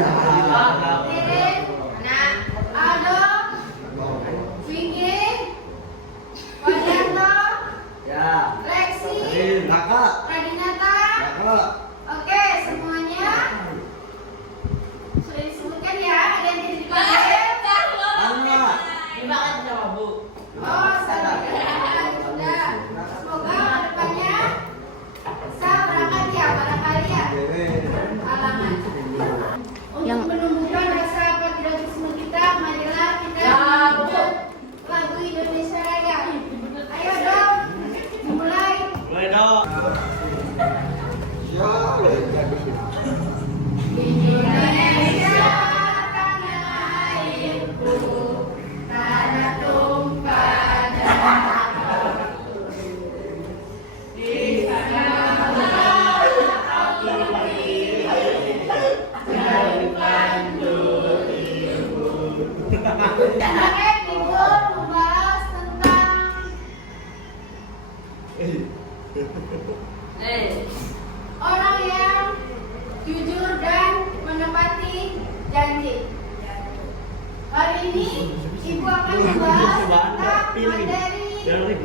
Tirin, Aldo, Vicky, Wadianto, Lexi, Radinata. Oke, semuanya sudah disebutkan ya. Ada yang tidak dipanggil? Oh, sudah. Semoga kedepannya bisa berangkat ya, barangkali ya. Halangan. Untuk menumbuhkan rasa patriotisme kita, marilah kita menyebut lagu Indonesia Raya. Ayo dong, dimulai. Indonesia tanah airku, tanah tumpah darahku. Di sanalah aku lahir, jauhkan dirimu. Kemarin Ibu membahas tentang orang yang jujur dan menepati janji. Hari ini Ibu akan membahas tentang materi zakat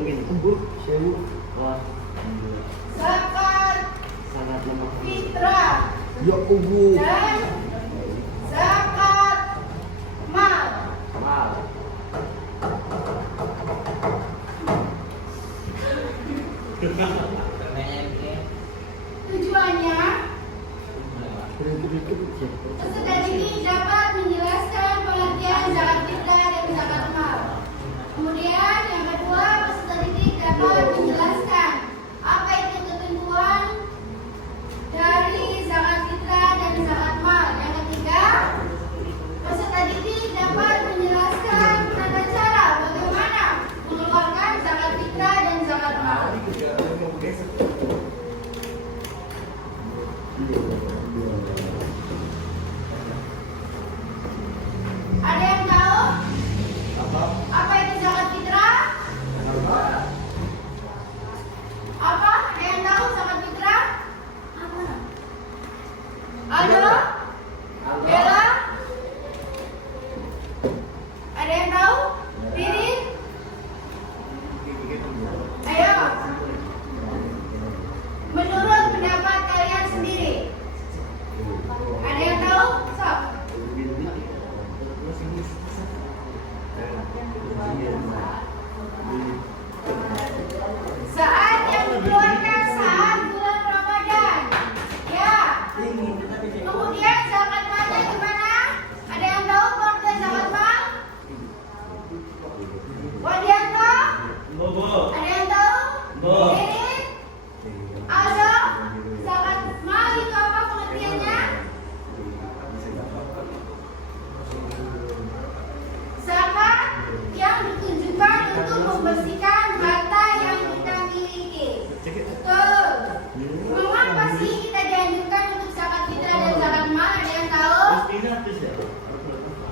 fitrah dan zakat mal. Tujuannya peserta didik dapat menjelaskan pengertian zakat fitrah dan zakat mal. Kemudian yang kedua, peserta didik dapat menjelaskan apa itu ketentuan dari zakat fitrah dan zakat mal. Yang ketiga, peserta didik dapat menjelaskan tata cara bagaimana mengeluarkan zakat fitrah dan zakat mal. Ada yang tahu apa itu zakat fitrah? Apa? Ada yang tahu zakat fitrah? Apa? Aldo? Bella? Ada yang tahu? Pirin? Ayo. Menurut pendapat kalian sendiri, ada yang tahu? Sok. Saat yang dikeluarkan saat bulan Ramadan. Ya. Kemudian zakat malnya gimana? Ada yang tahu pengertian zakat mal? Wadianto? Ada yang tahu? Pirin? Aldo? Zakat mal itu apa pengertiannya? Zakat yang ditunjukkan untuk membersihkan harta yang kita miliki. Betul. Mengapa sih kita dianjurkan untuk zakat fitrah dan zakat mal? Ada yang tahu?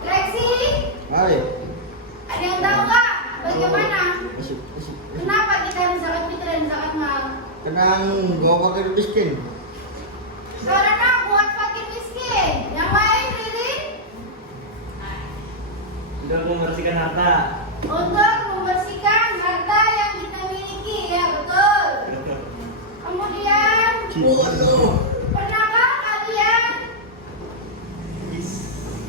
Lexi? Ada yang tahu nggak? Bagaimana? Kenapa kita harus zakat fitrah dan zakat mal? Kenang gua pakai miskin. Karena buat fakir miskin. Yang lain, Ririn? Untuk membersihkan harta. Untuk membersihkan harta yang kita miliki, ya betul. Kemudian, pernahkah kalian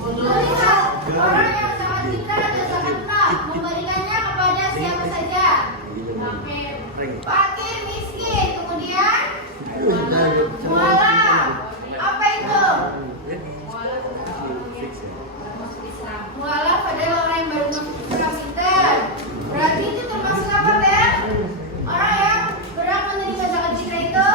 melihat orang yang zakat fitrah dan zakat mal memberikannya kepada siapa saja? Fakir miskin. Kemudian, mualaf. Apa itu? Mualaf adalah orang yang baru masuk Islam kita. Berarti itu termasuk apa, Bel? Orang yang berhak menerima zakat fitrah itu?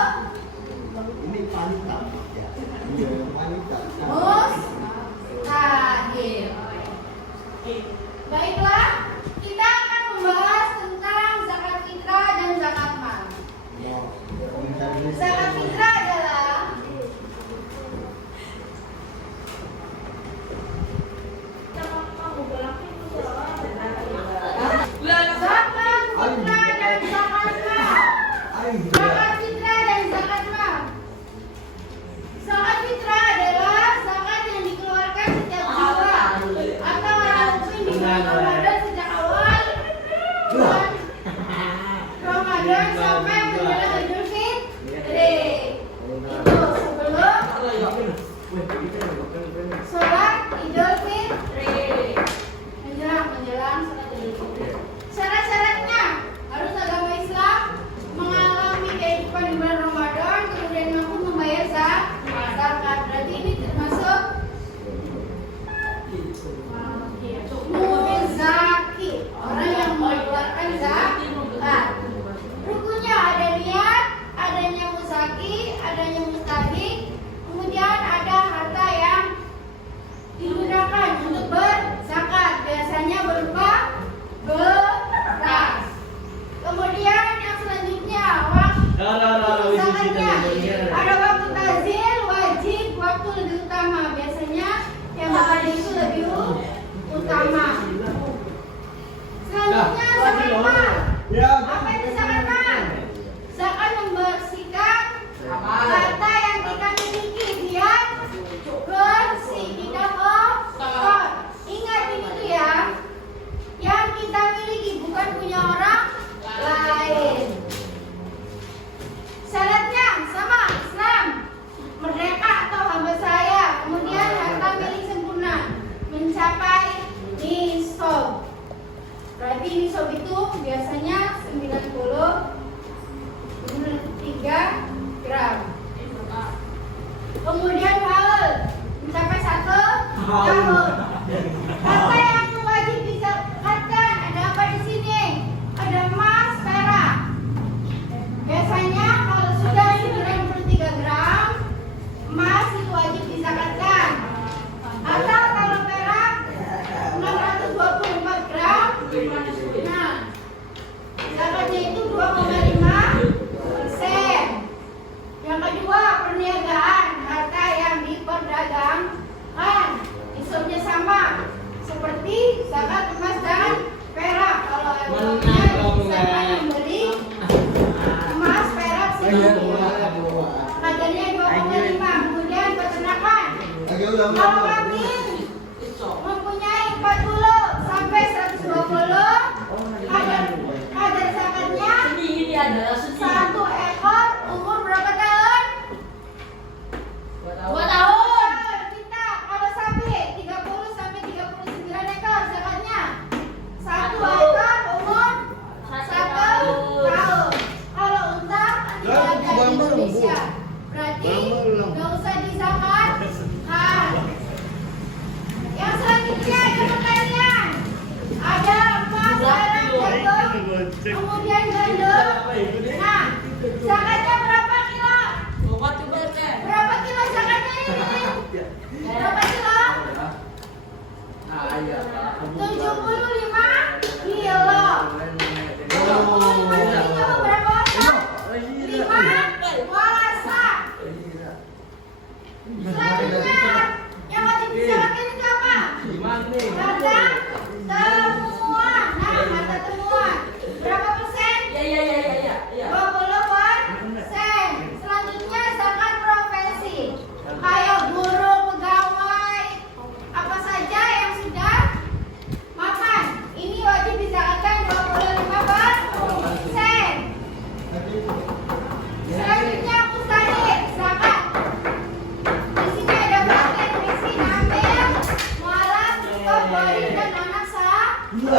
ini sob itu biasanya 93 gram. Kemudian haul mencapai 1 tahun. Harta yang wajib dizakatkan ada apa di sini? Ada emas, perak. Biasanya kalau sudah 93 gram, emas itu wajib dizakatkan. Atau kalau perak 624 gram, nah zakatnya itu 2,5%. Yang kedua, perniagaan, harta yang diperdagangkan. Nisabnya sama seperti zakat emas dan perak. Kalau emangnya bisa membeli emas, perak, harganya 2,5. Kemudian peternakan. Kalau kambing mempunyai 40 sampai 120, kadar zakatnya Ini adalah 1 ekor umur berapa tahun? 2 tahun. Kita kalau sapi 30 sampai 39 ekor zakatnya 1 ekor umur 1 tahun. Kalau unta ada di Indonesia berarti nggak usah dizakat. Yang selanjutnya ada pertanyaan. Ada emas, perak, jagung, kemudian gandum. Nah, zakatnya berapa kilo? Berapa kilo zakatnya ini? Berapa kilo? 75 kilo. 75 kilo berapa orang? 5 puasa. Selanjutnya yang wajib dizakatkan itu apa? Harta temuan. Nah, harta temuan berapa persen? 20%. Selanjutnya zakat profesi. Kayak guru, pegawai, apa saja yang sudah makan. Ini wajib dizakatkan 25%. Selanjutnya mustahil zakat. Di sini ada bracket miskin, amil, mualaf, cukup, gharib, dan anak sabil.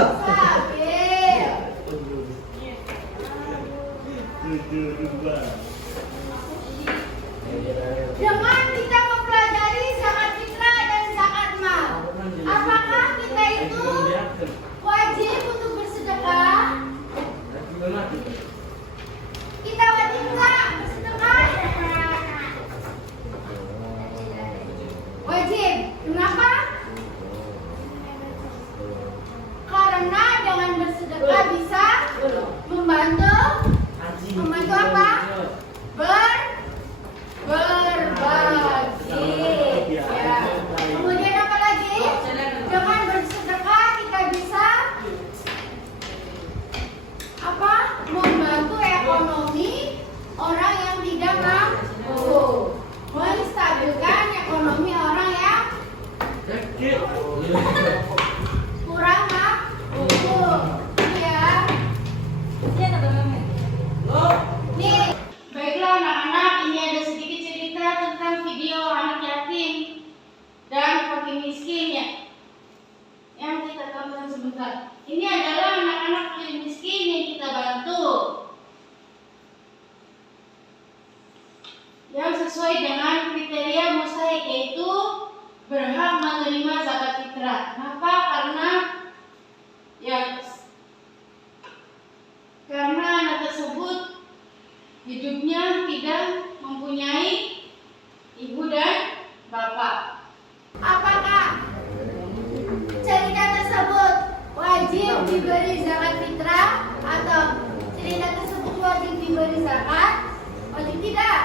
Dengan kita mempelajari zakat fitrah dan zakat mal, apakah kita itu wajib untuk bersedekah? Kita wajib nggak bersedekah? Wajib. Kenapa? Karena dengan bersedekah bisa membantu apa? Berbagi. Ya. Kemudian apa lagi? Dengan bersedekah kita bisa apa? Membantu ekonomi orang yang tidak mampu, menstabilkan ekonomi orang yang kurang mampu. Ya. Nih, baiklah anak-anak, ini ada sedikit cerita tentang video anak yatim dan fakir miskin ya, yang kita tonton sebentar. Ini adalah anak-anak fakir miskin yang kita bantu, yang sesuai dengan kriteria mustahik, yaitu berhak menerima zakat fitrah. Kenapa? Karena anak tersebut hidupnya tidak mempunyai ibu dan bapak. Apakah cerita tersebut wajib diberi zakat fitrah atau cerita tersebut wajib diberi zakat? Wajib tidak?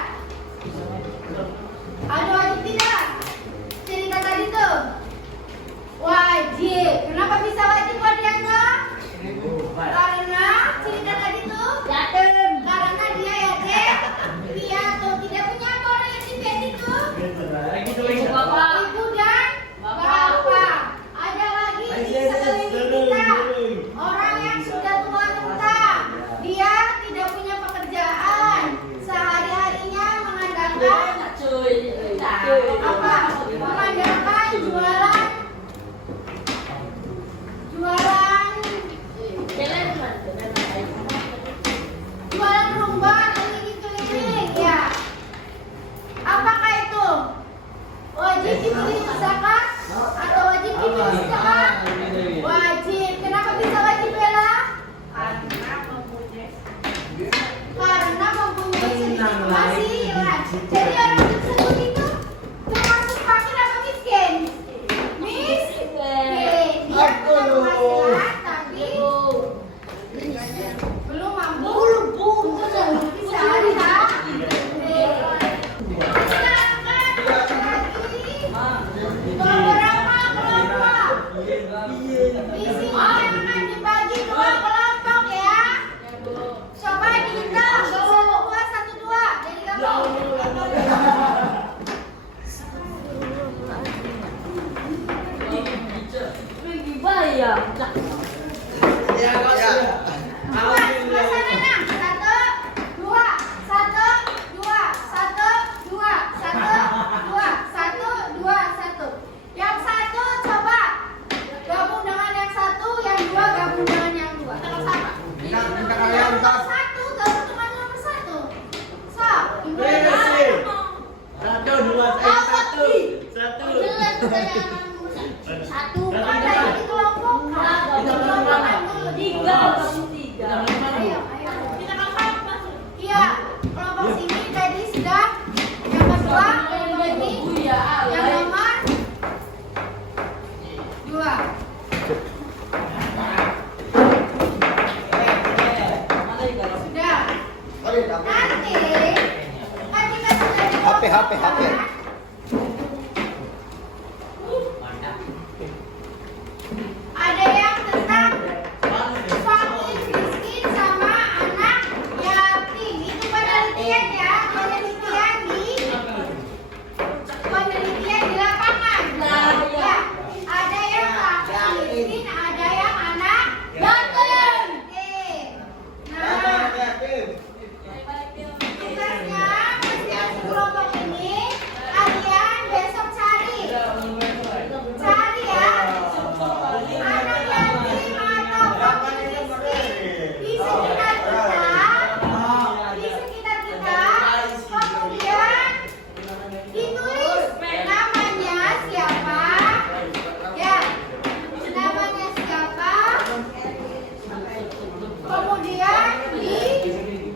Kelompok satu, gabung dengan nomor satu. So, gimana? Satu, dua, satu. Satu. Jelas saya satu. Ada di kelompok kan? Kelompok dulu. Tiga. Ayo. Kita kelompok masuk. Iya, kelompok sini tadi sudah. Yang kedua, kelompok ini. Yang nomor dua. Sudah. Nanti ketika sudah di kelompok HP. ada yang tentang fakir miskin sama anak yatim. Itu penelitian ya, penelitian di lapangan. Ya, ada yang fakir miskin, ada yang anak yatim. Nah, tugasnya masing-masing kelompok ini kalian besok cari ya anak yatim atau fakir miskin di sekitar kita, kemudian ditulis namanya siapa, ya namanya siapa, kemudian dikasih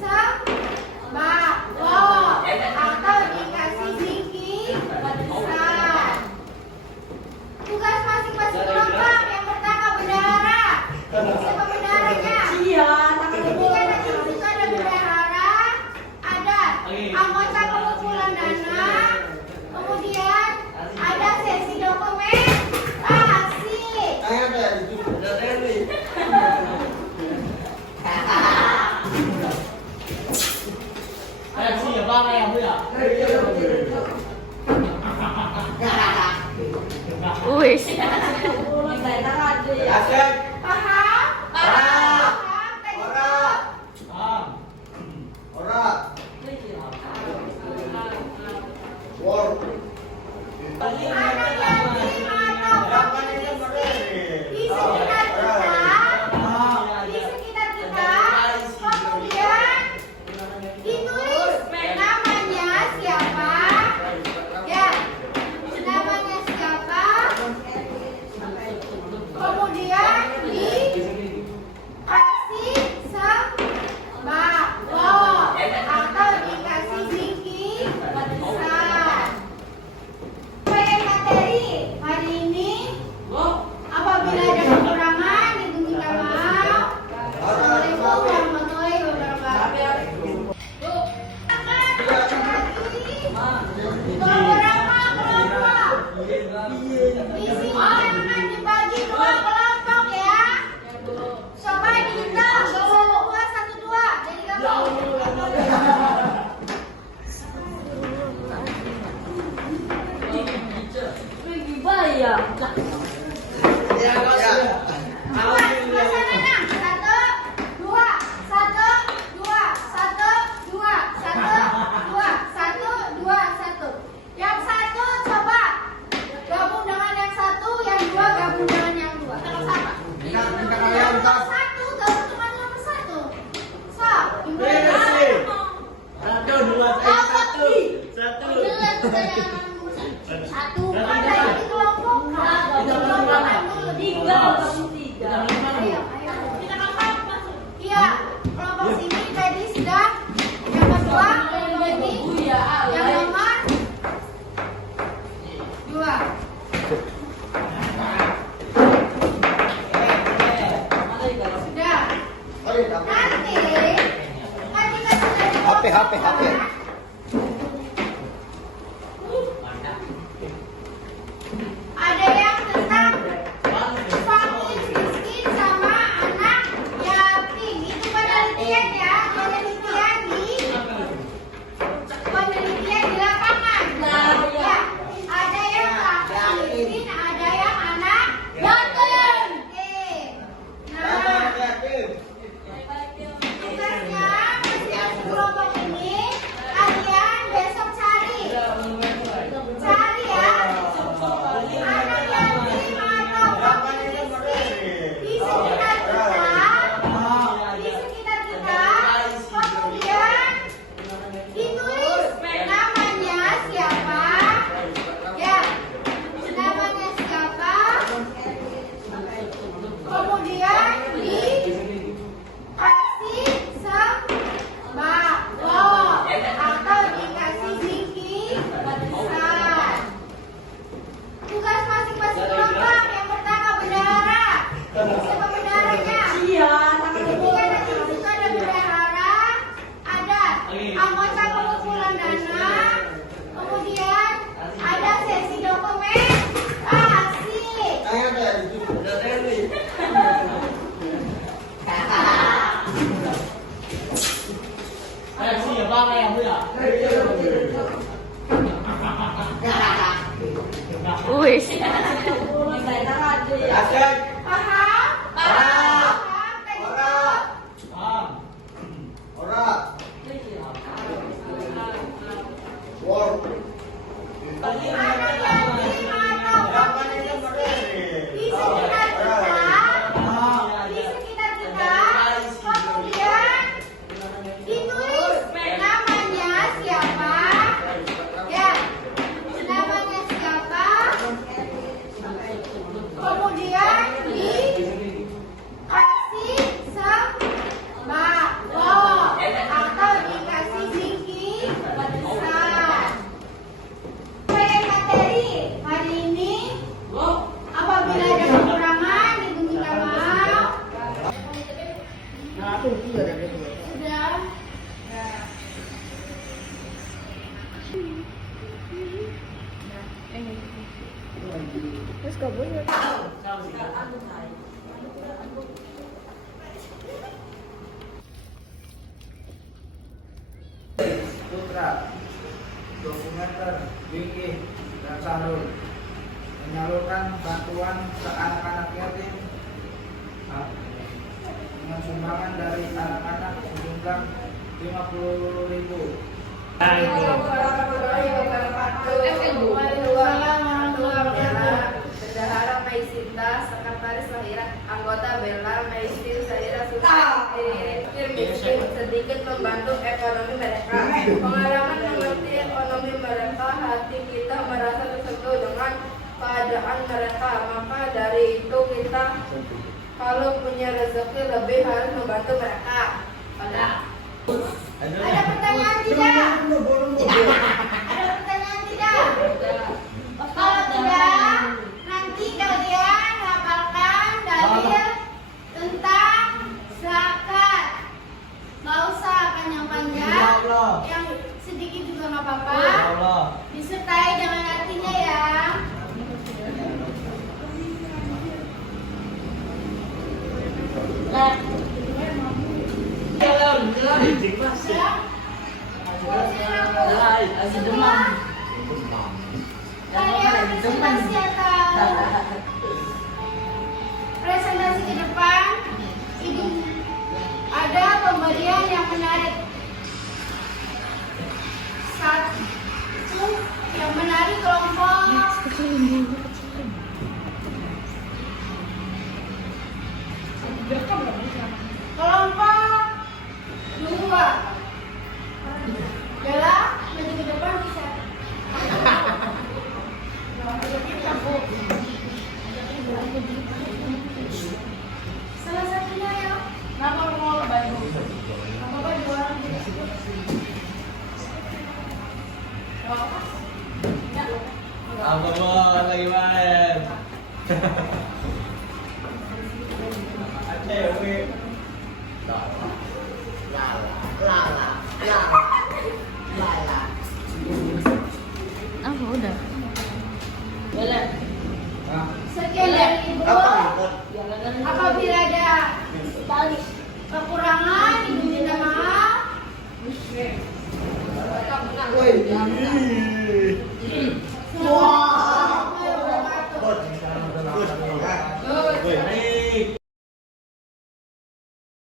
sembako atau dikasih bingkisan. Tugas masing-masing kelompok yang pertama bendahara. Siapa bendaharanya? Kemudian nanti di situ ada bendahara, ada anggota pengumpulan dana, kemudian ada sesi dokumen, asik. Wis. Paham? Paham? Tadi anak yatim atau fakir miskin di sekitar kita, kemudian ditulis namanya siapa, ya namanya siapa, kemudian dikasih sembako atau dikasih bingkisan. Sebagai materi hari ini, apabila ada kekurangan diminta maaf. Assalamualaikum warahmatullahi wabarakatuh. Beberapa kelompok di sini akan dibagi dua kelompok ya. Coba dihitung 2, 1, 2. Jadi kamu yang satu coba gabung dengan yang satu, yang dua gabung dengan yang dua. Sama-sama. Yang nomor satu gabung dengan nomor satu. So, gimana? Satu, dua, satu. Jelas saya satu. Ada di kelompok kan? Kelompok dulu. Ayo. Kita kelompok masuk. Iya, kelompok sini tadi sudah. Yang kedua, kelompok ini. Yang nomor dua. Sudah. Nanti ketika sudah di kelompok HP. ada yang tentang fakir miskin sama anak yatim. Itu penelitian ya, penelitian di lapangan. Ya, ada yang fakir miskin, ada yang anak yatim. Nah, tugasnya masing-masing kelompok ini Mas kabul ya. Putra, dokumenter, Vicky, dan Sahrul menyalurkan bantuan ke anak-anak yatim dengan sumbangan dari anak-anak sejumlah 50.000. Bendahara Maisinta, Sekretaris Lahiran, anggota Bella Maisin, Saira miskin sedikit membantu ekonomi mereka. Pengalaman mengerti ekonomi mereka, hati kita merasa tersentuh dengan keadaan mereka. Maka dari itu kita kalau punya rezeki lebih harus membantu mereka. Ada pertanyaan tidak? Ada pertanyaan tidak? Kalau tidak, nanti kalian hafalkan dalil tentang zakat. Gak usah panjang-panjang, yang sedikit juga gak apa-apa. Disertai dengan artinya ya. Presentasi ke depan. Ini ada pemberian yang menarik. Satu yang menarik kelompok dua. Bella, maju ke depan bisa. Salah satunya ya. Nama mau baju. Apa dua orang juga. Apa bos lagi main? Oke. Ah, udah. Sekian dari Ibu. Apabila ada kekurangan, Ibu minta maaf.